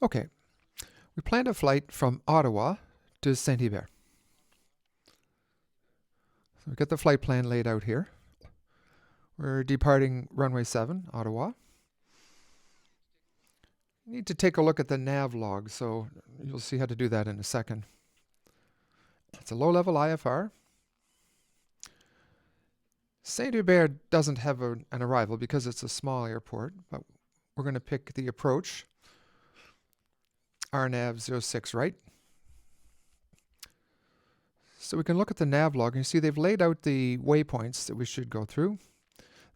Okay, we planned a flight from Ottawa to Saint-Hubert. So we've got the flight plan laid out here. We're departing runway 7, Ottawa. You need to take a look at the nav log, so you'll see how to do that in a second. It's a low-level IFR. Saint-Hubert doesn't have an arrival because it's a small airport, but we're going to pick the approach, RNAV 06 right. So we can look at the nav log and you see they've laid out the waypoints that we should go through.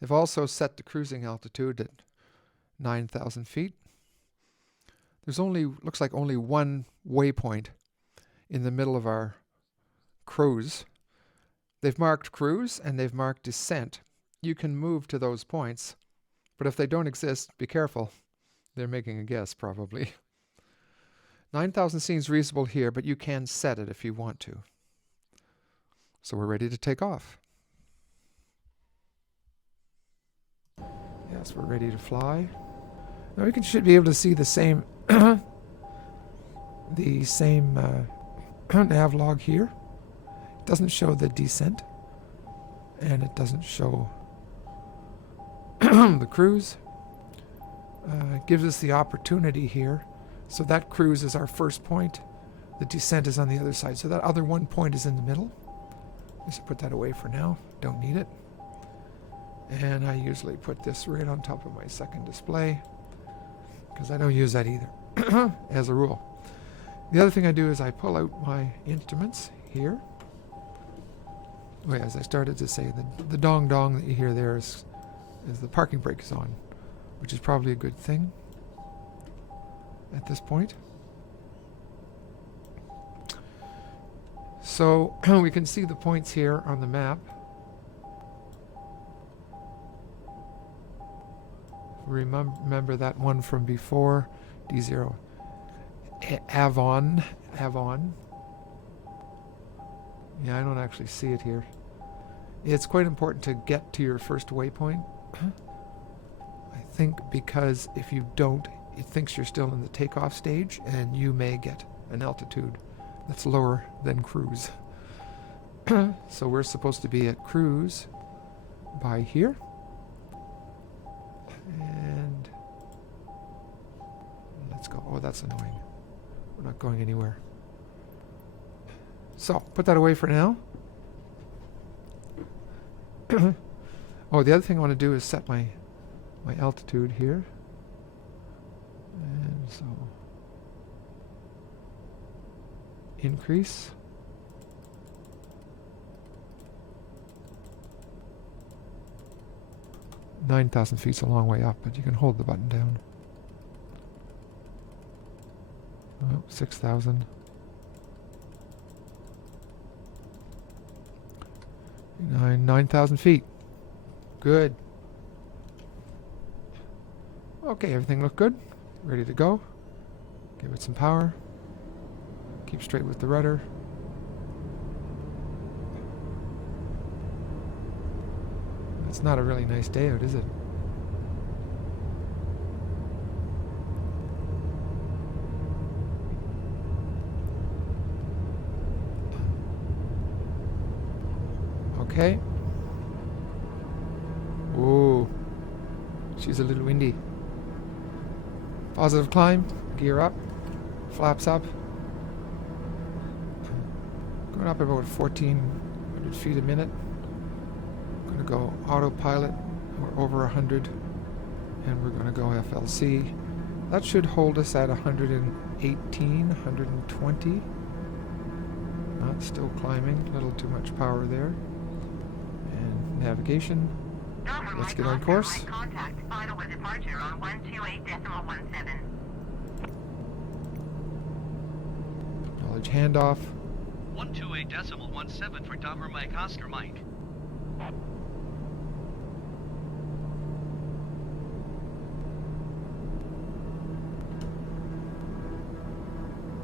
They've also set the cruising altitude at 9,000 feet. There's looks like only one waypoint in the middle of our cruise. They've marked cruise and they've marked descent. You can move to those points, but if they don't exist, be careful. They're making a guess, probably. 9,000 seems reasonable here, but you can set it if you want to. So we're ready to take off. Yes, we're ready to fly. Now we should be able to see the same nav log here. It doesn't show the descent, and it doesn't show the cruise. It gives us the opportunity here. So that cruise is our first point. The descent is on the other side. So that other one point is in the middle. Just put that away for now. Don't need it. And I usually put this right on top of my second display because I don't use that either as a rule. The other thing I do is I pull out my instruments here. As I started to say, the dong dong that you hear there is the parking brake is on, which is probably a good thing at this point. So we can see the points here on the map. Remember that one from before, D0. Avon. Yeah, I don't actually see it here. It's quite important to get to your first waypoint. I think because if you don't, it thinks you're still in the takeoff stage and you may get an altitude that's lower than cruise. So we're supposed to be at cruise by here. And let's go. Oh, that's annoying. We're not going anywhere. So put that away for now. Oh, the other thing I want to do is set my altitude here. And so increase. $9,000 feet's a long way up, but you can hold the button down. Oh, 6,000. 9,000 feet. Good. Okay, everything looked good. Ready to go. Give it some power. Keep straight with the rudder. It's not a really nice day out, is it? Okay. Ooh. She's a little windy. Positive climb. Gear up. Flaps up. Going up about 1,400 feet a minute. Going to go autopilot. We're over 100. And we're going to go FLC. That should hold us at 118, 120. Still climbing. A little too much power there. And navigation. Let's get on course. Contact. Final with departure on 128.17. Acknowledge handoff. 128.17 for Dover Mike Oscar Mike.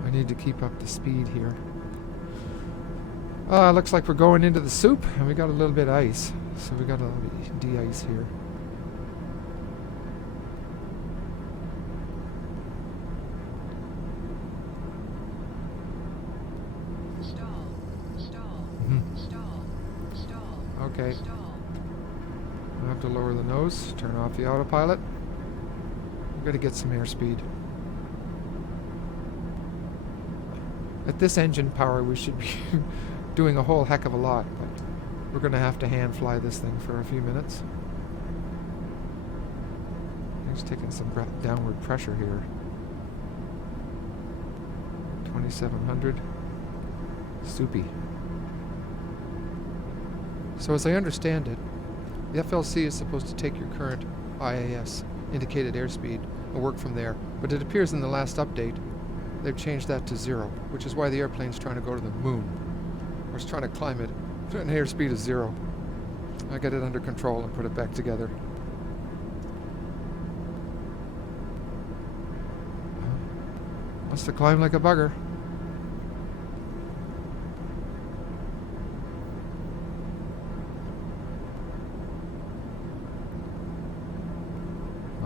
I need to keep up the speed here. Looks like we're going into the soup, and we got a little bit of ice. So we got a little bit de-ice here. Okay. I have to lower the nose, turn off the autopilot. We've got to get some airspeed. At this engine power, we should be doing a whole heck of a lot, but we're going to have to hand fly this thing for a few minutes. It's taking some downward pressure here. 2700. Soupy. So as I understand it, the FLC is supposed to take your current IAS, indicated airspeed, and work from there. But it appears in the last update, they've changed that to 0, which is why the airplane's trying to go to the moon. Or it's trying to climb it at an airspeed of 0. I got it under control and put it back together. Wants to climb like a bugger.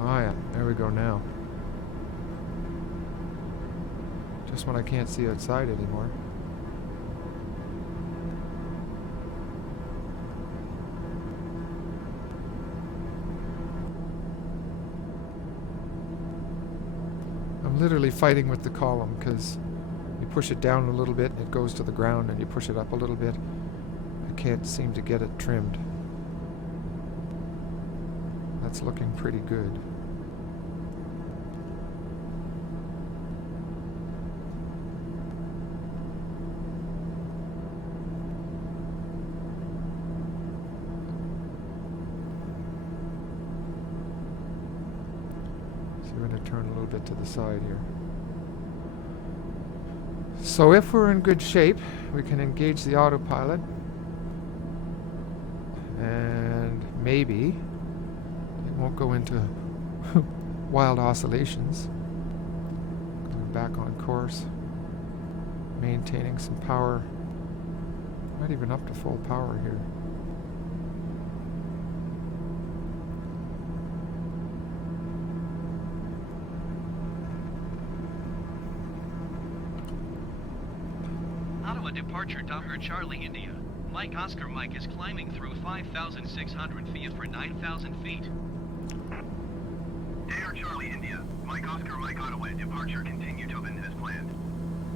Oh yeah, there we go now. Just when I can't see outside anymore. I'm literally fighting with the column because you push it down a little bit and it goes to the ground, and you push it up a little bit. I can't seem to get it trimmed. That's looking pretty good. We're going to turn a little bit to the side here. So if we're in good shape, we can engage the autopilot, and maybe it won't go into wild oscillations. Going back on course, maintaining some power, not even up to full power here. Departure Doppler Charlie India. Mike Oscar Mike is climbing through 5,600 feet for 9,000 feet. Air Charlie India. Mike Oscar Mike Ottawa. Departure continue to open as planned.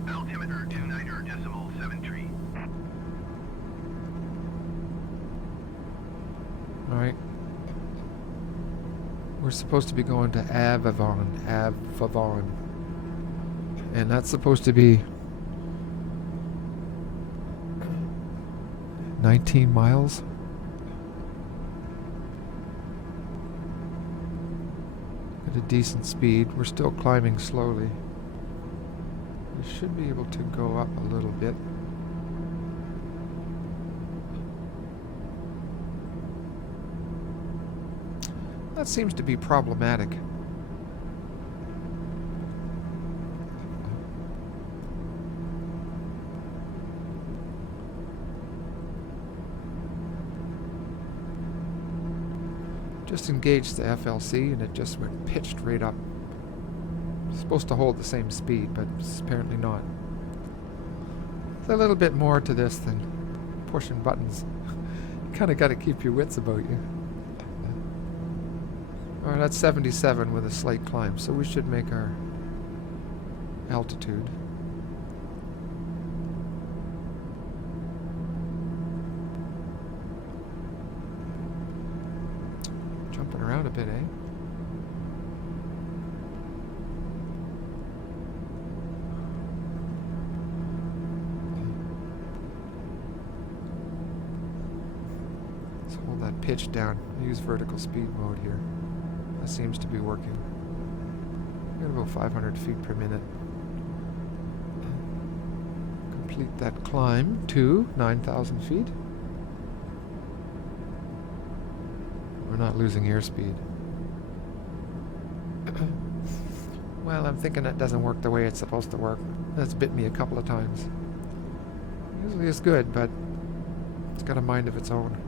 Altimeter 29.73. Alright. We're supposed to be going to Avavon. And that's supposed to be 19 miles. At a decent speed. We're still climbing slowly. We should be able to go up a little bit. That seems to be problematic. Just engaged the FLC and it just went pitched right up. It's supposed to hold the same speed, but it's apparently not. There's a little bit more to this than pushing buttons. You kind of got to keep your wits about you. Alright, that's 77 with a slight climb, so we should make our altitude. Jumping around a bit, eh? Let's hold that pitch down. Use vertical speed mode here. That seems to be working. Got about 500 feet per minute. Complete that climb to 9,000 feet. We're not losing airspeed. Well, I'm thinking that doesn't work the way it's supposed to work. That's bit me a couple of times. Usually it's good, but it's got a mind of its own.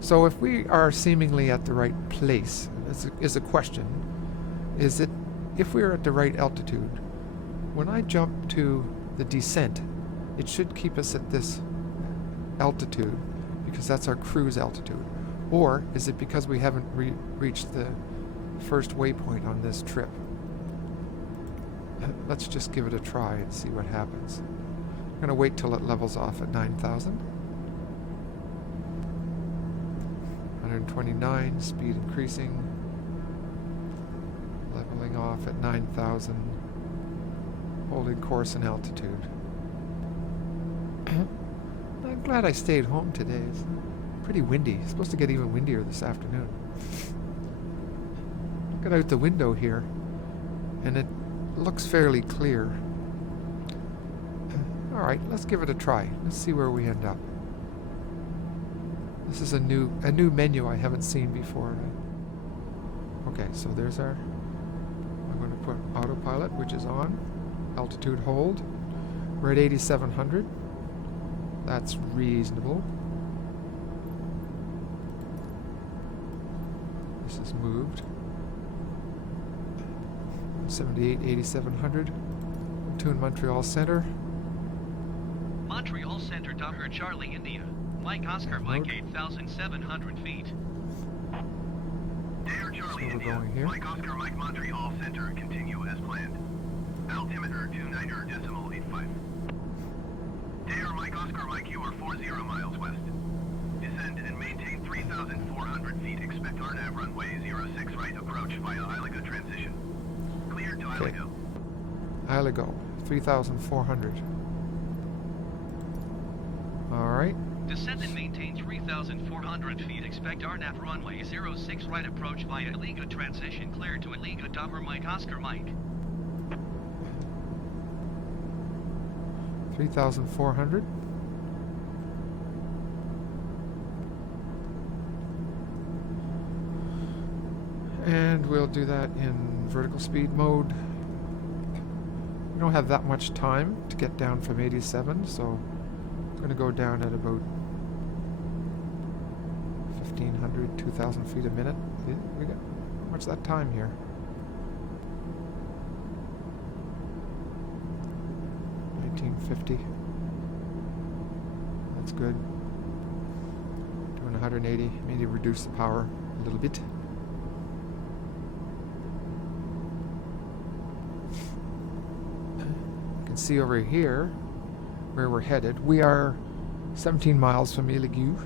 So if we are seemingly at the right place, is a question, is it if we're at the right altitude, when I jump to the descent, it should keep us at this altitude. because that's our cruise altitude? Or is it because we haven't reached the first waypoint on this trip? Let's just give it a try and see what happens. I'm going to wait till it levels off at 9,000. 129, speed increasing. Leveling off at 9,000. Holding course and altitude. I'm glad I stayed home today. It's pretty windy. It's supposed to get even windier this afternoon. Look out the window here, and it looks fairly clear. Alright, let's give it a try. Let's see where we end up. This is a new menu I haven't seen before. Okay, so there's our... I'm going to put autopilot, which is on. Altitude hold. We're at 8,700. That's reasonable. This is moved. 78, 8,700. Tune Montreal Center. Montreal Center, Dr. Charlie, India. Mike Oscar, Mike, 8,700 feet. Dare Charlie, we're India. going here. Mike Oscar, Mike Montreal Center, continue as planned. Altimeter 29.85. Dare Mike Oscar, Mike, you are 40 miles west. Descend and maintain 3,400 feet. Expect RNAV runway 06 right approach via Iliga transition. Cleared to Okay. Iliga. Iligo, 3,400. Alright. Descend and maintain 3,400 feet. Expect RNAV runway 06 right approach via Iliga transition. Cleared to Iliga, Dr. Mike Oscar, Mike. 3,400. And we'll do that in vertical speed mode. We don't have that much time to get down from 87, so I'm going to go down at about 1,500, 2,000 feet a minute. We got what's that time here? $19.50. That's good. Doing 180. Maybe reduce the power a little bit. You can see over here where we're headed. We are 17 miles from Iligu.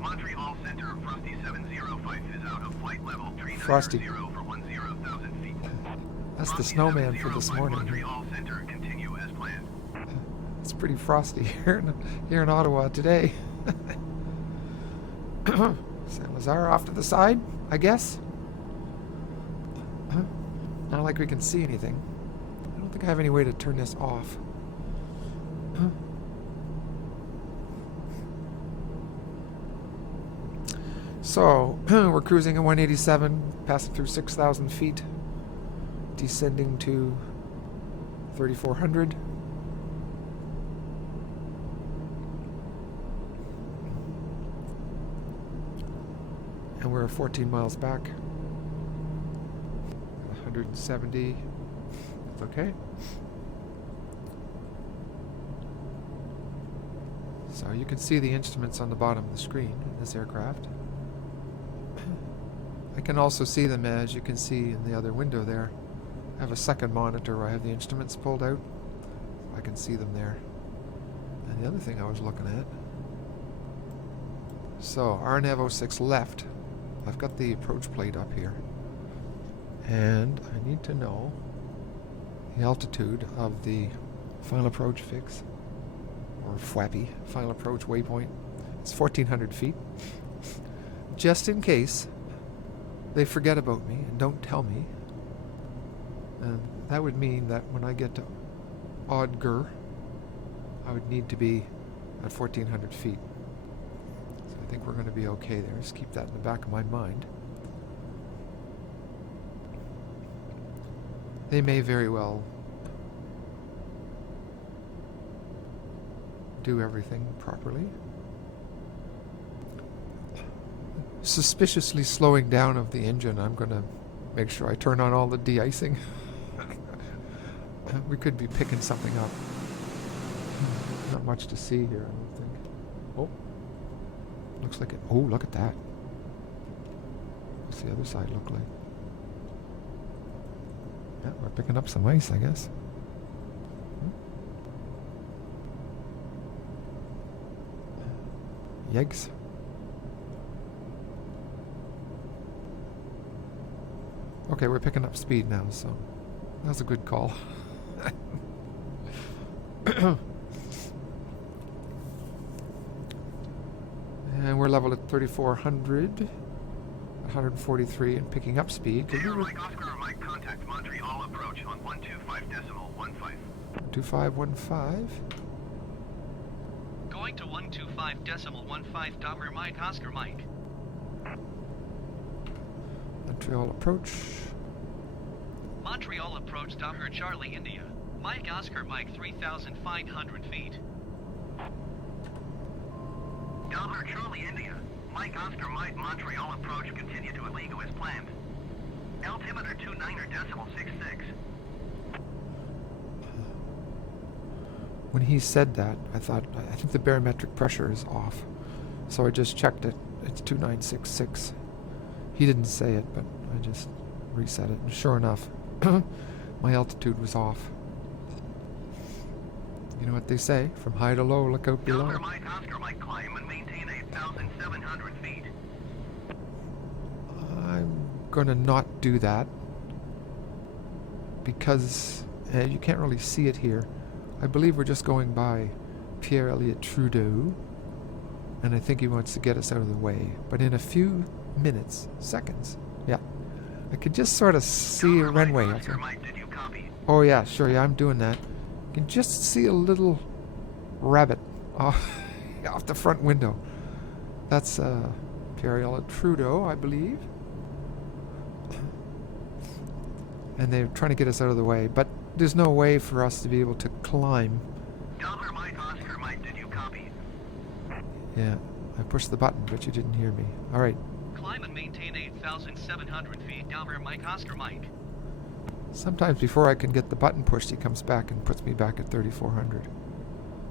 Montreal Center, Frosty 705 is out of flight level 390 Frosty. for 10,000 feet. That's the Frosty snowman for this 705 morning. Montreal Center, continue as planned. It's pretty frosty here in Ottawa today. San Lazare off to the side, I guess. Not like we can see anything. I don't think I have any way to turn this off. So, we're cruising at 187, passing through 6,000 feet, descending to 3,400. And we're 14 miles back. 170. It's okay. So you can see the instruments on the bottom of the screen in this aircraft. I can also see them, as you can see in the other window there. I have a second monitor where I have the instruments pulled out. I can see them there. And the other thing I was looking at. So RNAV 06 left. I've got the approach plate up here. And I need to know the altitude of the final approach fix, or FWAPI, final approach waypoint. It's 1,400 feet. Just in case they forget about me and don't tell me. And that would mean that when I get to Odger, I would need to be at 1,400 feet. So I think we're going to be okay there. Just keep that in the back of my mind. They may very well do everything properly. Suspiciously slowing down of the engine, I'm going to make sure I turn on all the de-icing. We could be picking something up. Not much to see here, I don't think. Oh. Looks like it. Oh, look at that. What's the other side look like? Yeah, we're picking up some ice, I guess. Yikes. Okay, we're picking up speed now, so that was a good call. And we're level at 3,400, 143, and picking up speed. Dare Mike Oscar or Mike contact Montreal approach on 125.15. 2515. Going to 125.15 Dahmer Mike Oscar Mike. Montreal approach. Montreal approach Dahmer Charlie India. Mike Oscar Mike 3,500 feet. Dahmer Charlie India. Mike Oscar Mike Montreal approach continue to Aligo as planned. Altimeter 29.66. When he said that, I think the barometric pressure is off. So I just checked it. It's 2966. He didn't say it, but I just reset it. And sure enough, my altitude was off. You know what they say? From high to low, look out below. Dahmer Mike Oscar Mike climb and maintain 8,700 feet. I'm going to not do that because you can't really see it here. I believe we're just going by Pierre Elliott Trudeau, and I think he wants to get us out of the way. But in a few minutes, seconds, yeah, I could just sort of see a runway. Oscar Mike, did you copy? Oh yeah, sure, yeah, I'm doing that. You can just see a little rabbit off the front window. That's Pierre Elliott Trudeau, I believe. And they're trying to get us out of the way, but there's no way for us to be able to climb. Dahmer Mike Oscar Mike, did you copy? Yeah, I pushed the button, but you didn't hear me. All right. Climb and maintain 8,700 feet Dahmer Mike Oscar Mike. Sometimes before I can get the button pushed, he comes back and puts me back at 3,400.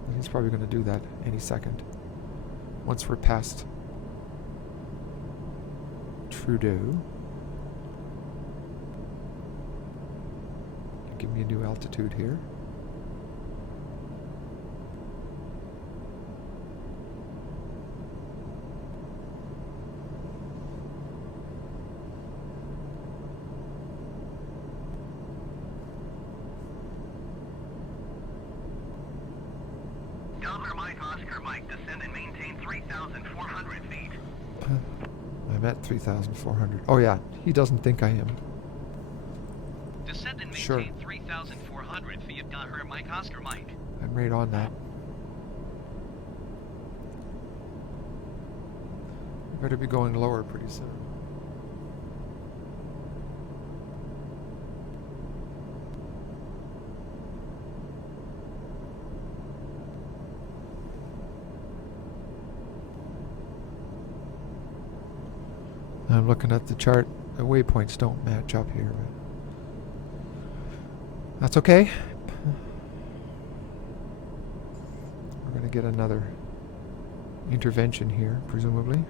And he's probably going to do that any second. Once we're past Trudeau. Give me a new altitude here. Dahmer Mike Oscar Mike, descend and maintain 3,400 feet. I'm at 3,400. Oh yeah, he doesn't think I am. Descend and maintain Sure. 3,400 feet Dahmer Mike Oscar Mike. I'm right on that. We better be going lower pretty soon. I'm looking at the chart. The waypoints don't match up here, but that's okay. We're going to get another intervention here, presumably.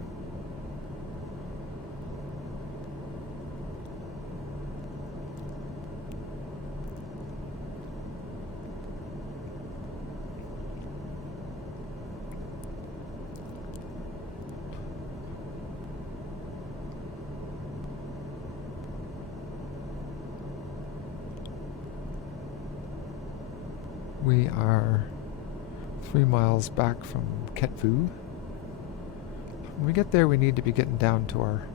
We are 3 miles back from CYHU. When we get there, we need to be getting down to our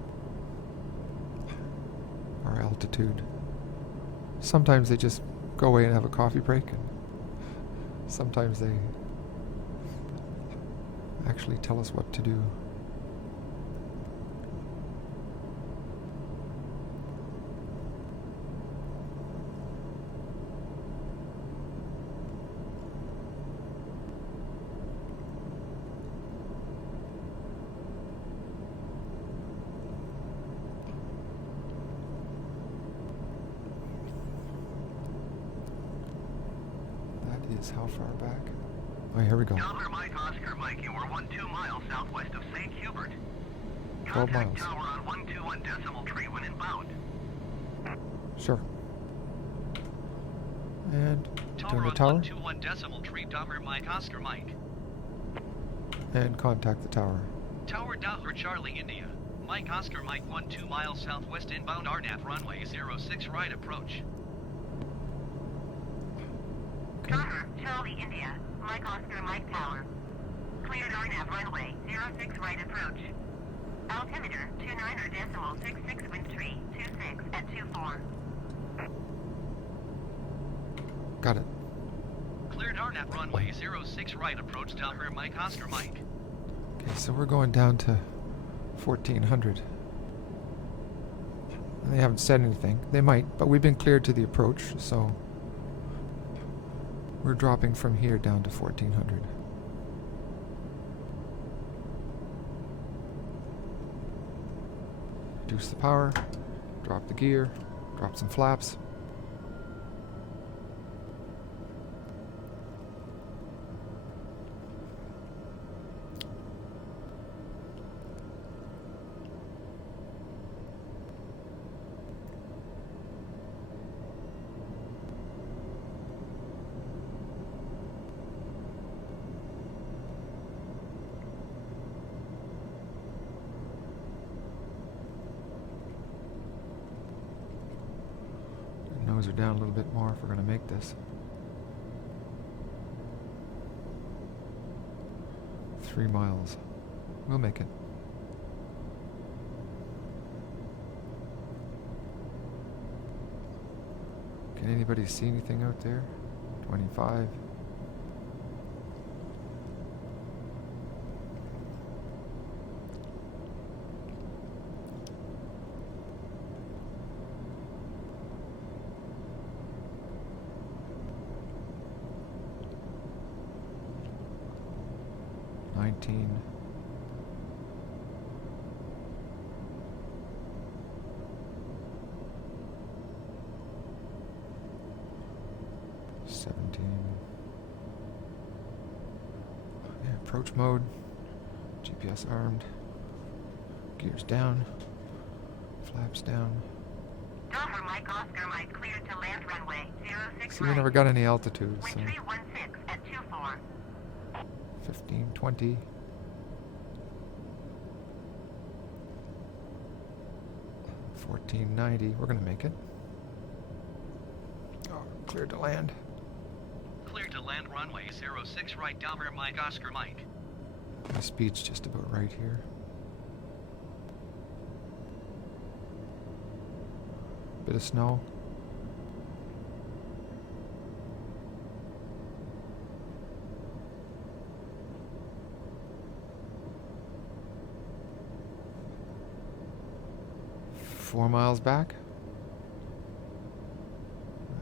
altitude. Sometimes they just go away and have a coffee break, and sometimes they actually tell us what to do. Is how far back? Oh, here we go. Delaware Mike Oscar Mike, you are 12 miles southwest of St. Hubert. 12 Contact miles. tower on 121 decimal tree when inbound. Sure. And Tower turn the on tower 121 decimal tree, Delaware Mike Oscar Mike. and contact the tower. Tower Delaware Charlie India. Mike Oscar Mike 12 miles southwest inbound RNAV runway 06 right approach. Okay. Tower, Charlie India, Mike Oscar Mike Tower. Cleared RNAV runway 06 right approach. Altimeter 29.66 wind tree 26 at 24. Got it. Cleared RNAV runway 06 right approach, Delaware Mike Oscar Mike. Okay, so we're going down to 1400. And they haven't said anything. They might, but we've been cleared to the approach, so we're dropping from here down to 1400. Reduce the power, drop the gear, drop some flaps. Nose are down a little bit more if we're going to make this. 3 miles. We'll make it. Can anybody see anything out there? 25. Yeah, approach mode. GPS armed. Gears down. Flaps down. Delaware Mike Oscar Mike cleared to land runway 06 See, we right. never got any altitude, so Wind tree 16 at 24. 15, 20. $14.90. We're gonna make it. Oh, cleared to land. Cleared to land runway 06 right, Delaware Mike Oscar Mike. My speed's just about right here. Bit of snow. Four miles back.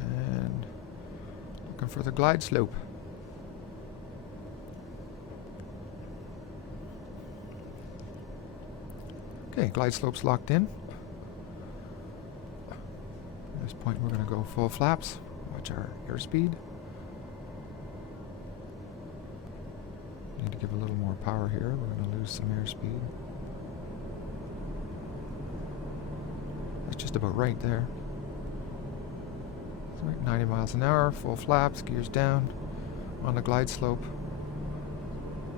And looking for the glide slope. Okay, glide slope's locked in. At this point we're going to go full flaps. Watch our airspeed. Need to give a little more power here. We're going to lose some airspeed. That's just about right there. That's right, 90 miles an hour, full flaps, gears down, on the glide slope.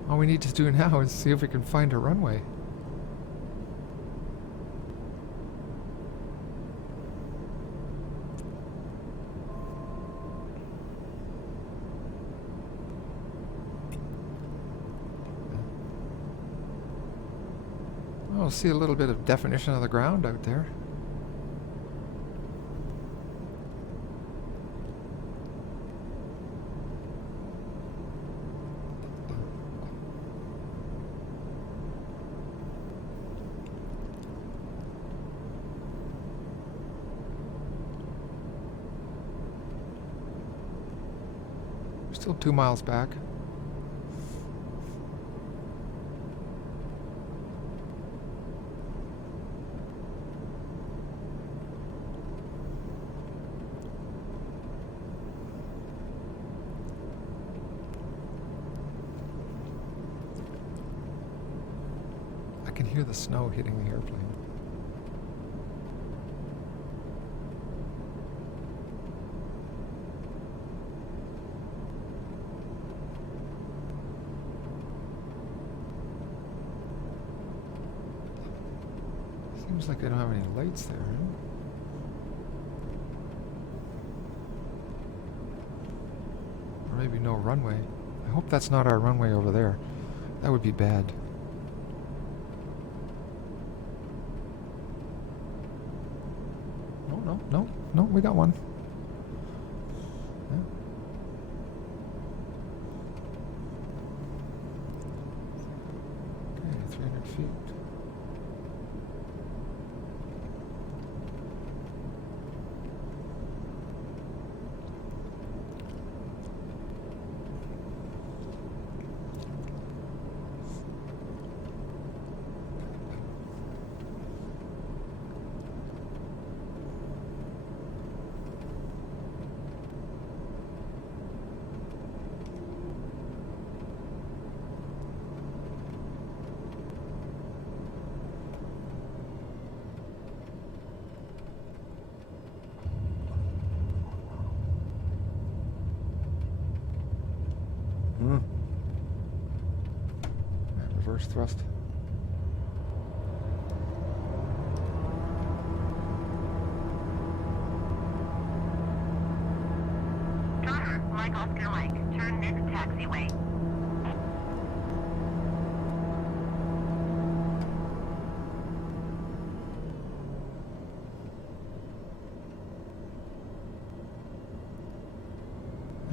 All we need to do now is see if we can find a runway. We'll see a little bit of definition of the ground out there. We're still 2 miles back. hear the snow hitting the airplane. Seems like they don't have any lights there, huh? Or maybe no runway. I hope that's not our runway over there. That would be bad. No, we got one. Yeah. Okay, 300 feet. Reverse thrust. Driver, Mike Oscar Mike, turn next taxiway.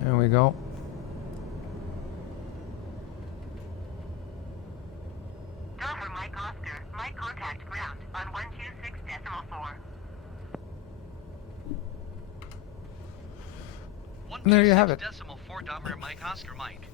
There we go. Driver, Mike Oscar, Mike contact ground on 126.4. And there you have it. 126.4 Doppler Mike Oscar Mike.